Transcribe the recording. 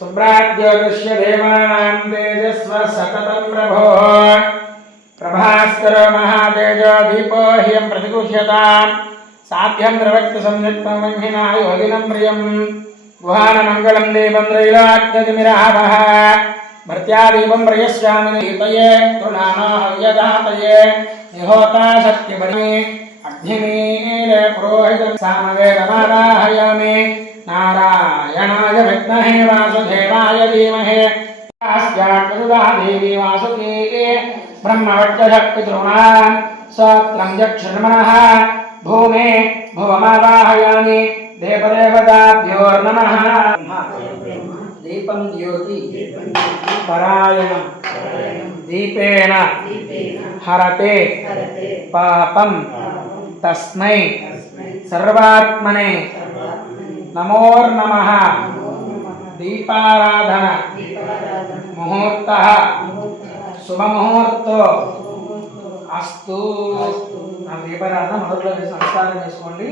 सुब्राज्योतिष्य देवानां तेजस्व सततं प्रभो प्रभास्करो महातेजो दीपो ह्यं प्रतिगुह्यतां साध्यं द्रवक्ति संयुक्तं वह्निना योगिनं प्रियं गुहानमङ्गलं दीपं त्रैलोक्यतिमिरावः भर्त्यादीपं प्रयस्यामिनीतये तृणानो हव्यदातये निहोता शक्तिपरिमे अग्निमीले पुरोहितं सामवेदमादाहयामि नारायणाय विद्महे वासुदेवाय धीमहि तन्नो देवी वासुकी ब्रह्मवक्षशक्तितृणां स्तोत्रं यक्षर्मणः भूमे भुवमावाहयामि देवदेवताभ्यो नमः। दीपं ज्योति परायणं दीपेन हरते पापं तस्मै सर्वात्मने नमोर्नमः। दीपाराधन मुहूर्तः शुभमुहूर्तो अस्तु। दीपाराधన మొదట్లో సంస్కారం చేసుకోండి।